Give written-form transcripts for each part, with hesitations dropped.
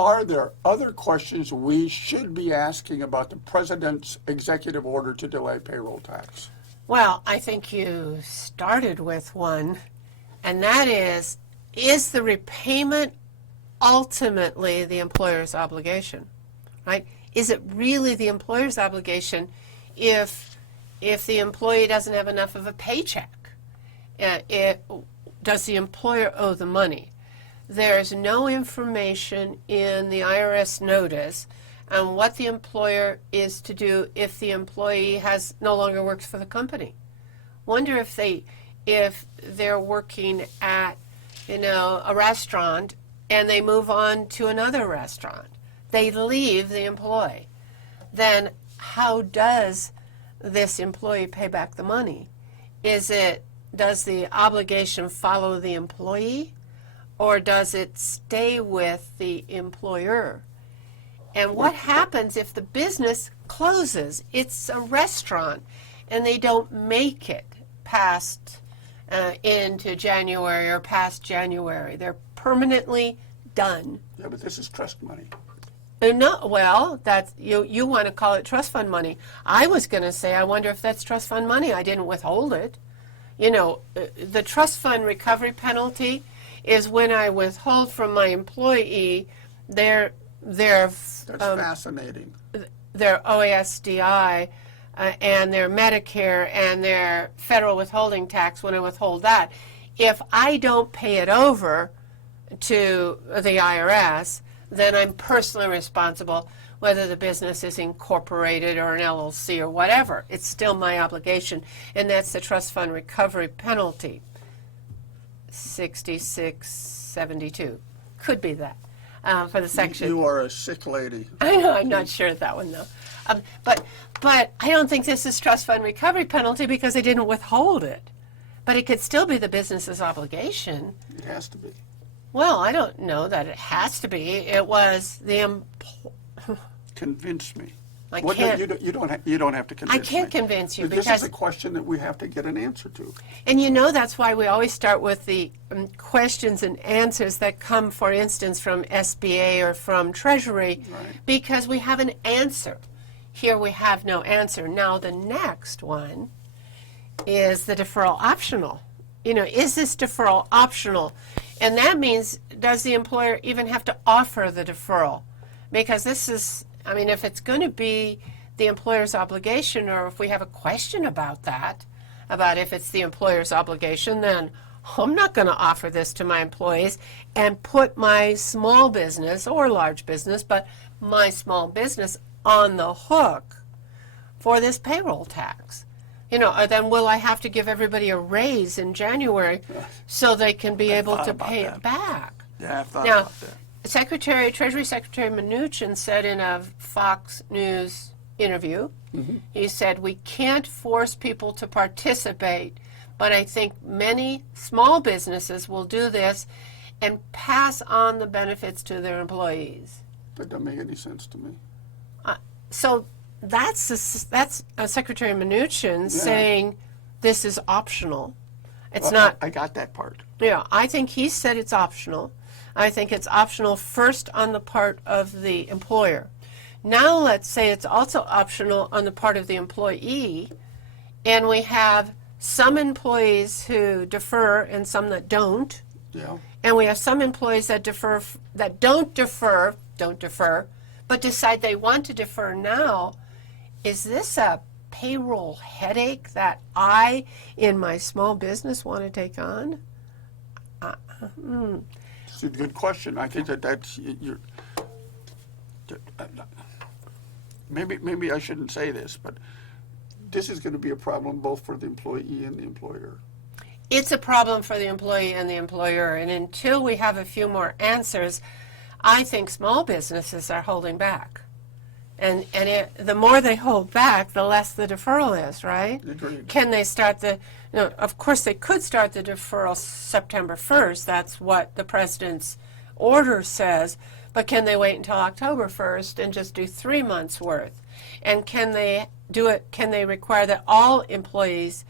Are there other questions we should be asking about the president's executive order to delay payroll tax? Well, I think you started with one, and that is the repayment ultimately the employer's obligation, right? Is it really the employer's obligation if the employee doesn't have enough of a paycheck? Does the employer owe the money? There's no information in the IRS notice on what the employer is to do if the employee no longer works for the company. Wonder if they're working at a restaurant and they move on to another restaurant. They leave the employee. Then how does this employee pay back the money? Does the obligation follow the employee, or does it stay with the employer? And what happens if the business closes? It's a restaurant and they don't make it past into January or past January. They're permanently done. Yeah, but this is trust money. No, well, that's you want to call it trust fund money. I was going to say, I wonder if that's trust fund money. I didn't withhold it. The trust fund recovery penalty is when I withhold from my employee their That's fascinating. their OASDI and their Medicare and their federal withholding tax. When I withhold that, if I don't pay it over to the IRS, then I'm personally responsible, whether the business is incorporated or an LLC or whatever. It's still my obligation, and that's the trust fund recovery penalty. 6672 could be that for the section. You are a sick lady. I know, I'm not sure of that one though. But I don't think this is trust fund recovery penalty because they didn't withhold it. But it could still be the business's obligation. It has to be. Well, I don't know that it has to be. It was the Convince me. I What, can't. you don't have to convince me. I can't convince you But this because is a question that we have to get an answer to. And that's why we always start with the questions and answers that come, for instance, from SBA or from Treasury, Right. because we have an answer. Here we have no answer. Now the next one is the deferral optional. Is this deferral optional? And that means, does the employer even have to offer the deferral? Because this is, if it's going to be the employer's obligation, or if we have a question about that, about if it's the employer's obligation, then I'm not going to offer this to my employees and put my small business, or large business, but my small business on the hook for this payroll tax. Or then will I have to give everybody a raise in January so they can be able to pay it back? Yeah, I've thought Now, about that. Treasury Secretary Mnuchin said in a Fox News interview, he said, we can't force people to participate, but I think many small businesses will do this and pass on the benefits to their employees. That doesn't make any sense to me. So that's Secretary Mnuchin saying this is optional. It's not. I got that part. Yeah, I think he said it's optional. I think it's optional first on the part of the employer. Now let's say it's also optional on the part of the employee, and we have some employees who defer and some that don't. Yeah. And we have some employees that don't defer, but decide they want to defer now. Is this a payroll headache that I, in my small business, want to take on? It's a good question. I think that's maybe I shouldn't say this, but this is going to be a problem both for the employee and the employer. It's a problem for the employee and the employer, and until we have a few more answers, I think small businesses are holding back. And the more they hold back, the less the deferral is, right? Agreed. Can they start of course they could start the deferral September 1st. That's what the president's order says. But can they wait until October 1st and just do 3 months worth? And can they require that all employees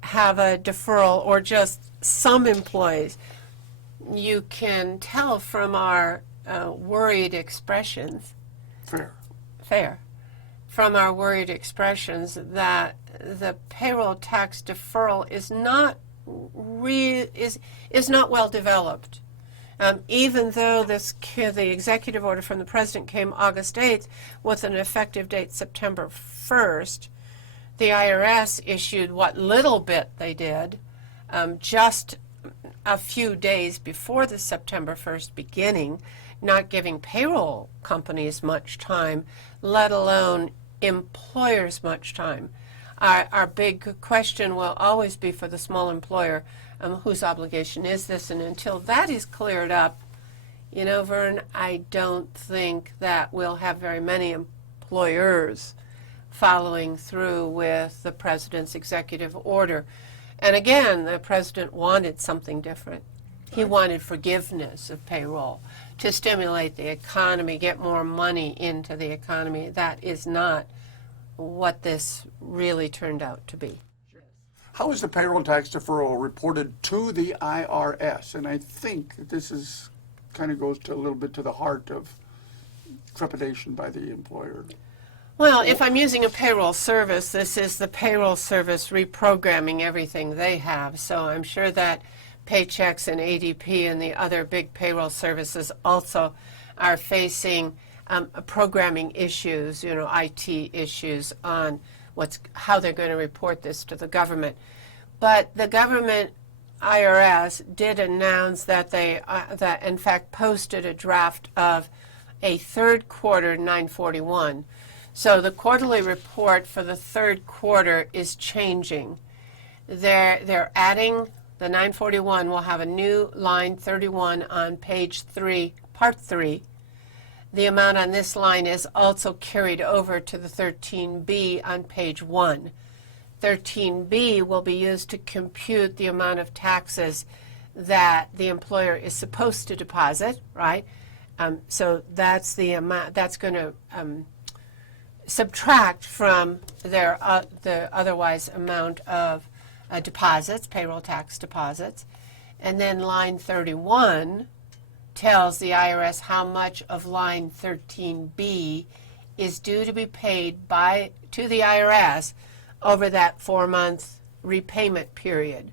have a deferral or just some employees? You can tell from our worried expressions, Fair. from our worried expressions that the payroll tax deferral is not is not well developed. Even though the executive order from the president came August 8th with an effective date September 1st, the IRS issued what little bit they did just a few days before the September 1st beginning, not giving payroll companies much time, let alone employers much time. Our big question will always be for the small employer, whose obligation is this? And until that is cleared up, you know, Vern, I don't think that we'll have very many employers following through with the president's executive order. And again, the president wanted something different. He wanted forgiveness of payroll to stimulate the economy, get more money into the economy. That is not what this really turned out to be. How is the payroll tax deferral reported to the IRS? And I think that this is kind of goes to a little bit to the heart of trepidation by the employer. Well, if I'm using a payroll service, this is the payroll service reprogramming everything they have. So I'm sure that Paychex and ADP and the other big payroll services also are facing programming issues, you know, IT issues on how they're going to report this to the government. But the government, IRS, did announce that they, that in fact posted a draft of a third quarter 941. So the quarterly report for the third quarter is changing. They're adding, the 941 will have a new line 31 on page 3, part 3. The amount on this line is also carried over to the 13B on page 1. 13B will be used to compute the amount of taxes that the employer is supposed to deposit, right? So that's the amount that's going to subtract from their the otherwise amount of deposits, payroll tax deposits. And then line 31 tells the IRS how much of line 13B is due to be paid to the IRS over that 4-month repayment period,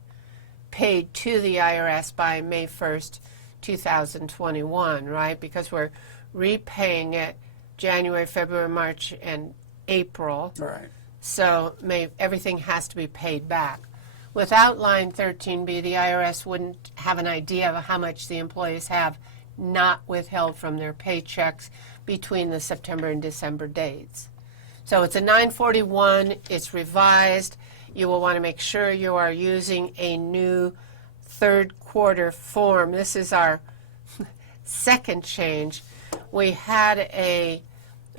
paid to the IRS by May 1st, 2021, right? Because we're repaying it January, February, March, and April. Right. So everything has to be paid back. Without line 13B, the IRS wouldn't have an idea of how much the employees have not withheld from their paychecks between the September and December dates. So it's a 941, it's revised. You will want to make sure you are using a new third quarter form. This is our second change. We had a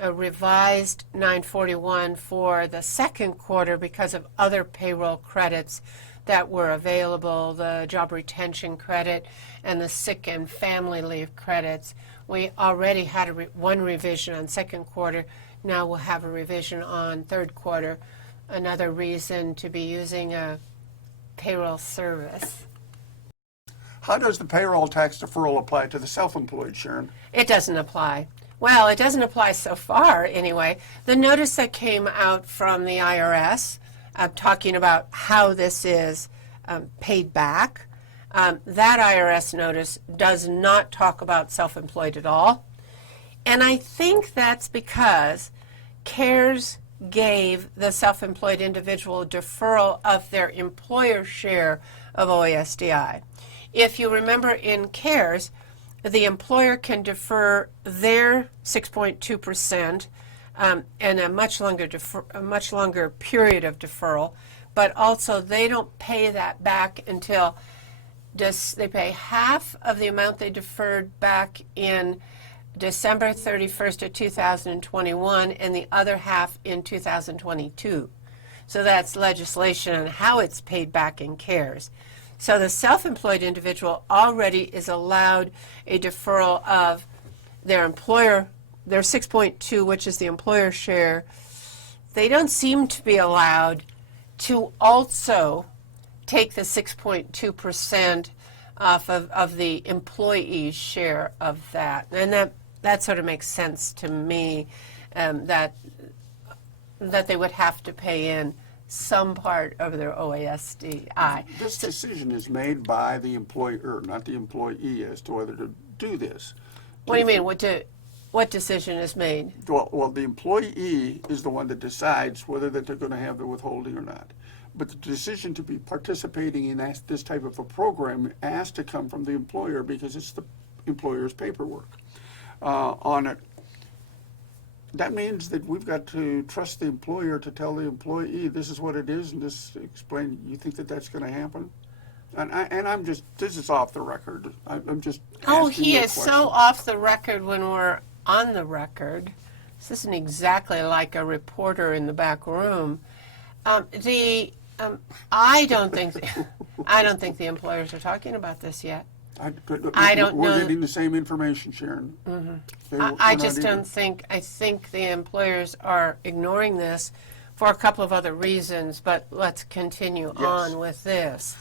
revised 941 for the second quarter because of other payroll credits that were available, the job retention credit and the sick and family leave credits. We already had one revision on second quarter. Now we'll have a revision on third quarter. Another reason to be using a payroll service. How does the payroll tax deferral apply to the self-employed, Sharon? It doesn't apply. Well, it doesn't apply so far anyway. The notice that came out from the IRS talking about how this is paid back, that IRS notice does not talk about self-employed at all. And I think that's because CARES gave the self-employed individual deferral of their employer share of OASDI. If you remember in CARES, the employer can defer their 6.2% and a much longer period of deferral, but also they don't pay that back until they pay half of the amount they deferred back in December 31st of 2021 and the other half in 2022. So that's legislation on how it's paid back in CARES. So the self-employed individual already is allowed a deferral of their employer, their 6.2, which is the employer share. They don't seem to be allowed to also take the 6.2% off of the employee's share of that. And that sort of makes sense to me, that they would have to pay in some part of their OASDI. This decision is made by the employer, not the employee, as to whether to do this. What do you mean? What decision is made? Well, the employee is the one that decides whether that they're going to have the withholding or not. But the decision to be participating in this type of a program has to come from the employer because it's the employer's paperwork on it. That means that we've got to trust the employer to tell the employee this is what it is and just explain. You think that that's going to happen? And I'm just, this is off the record. I'm just Oh, asking he you a is question. so off the record when we're on the record. This isn't exactly like a reporter in the back room. I don't think the employers are talking about this yet. I don't We're know. getting the same information, Sharon. I just don't think, I think the employers are ignoring this for a couple of other reasons, but let's continue on with this.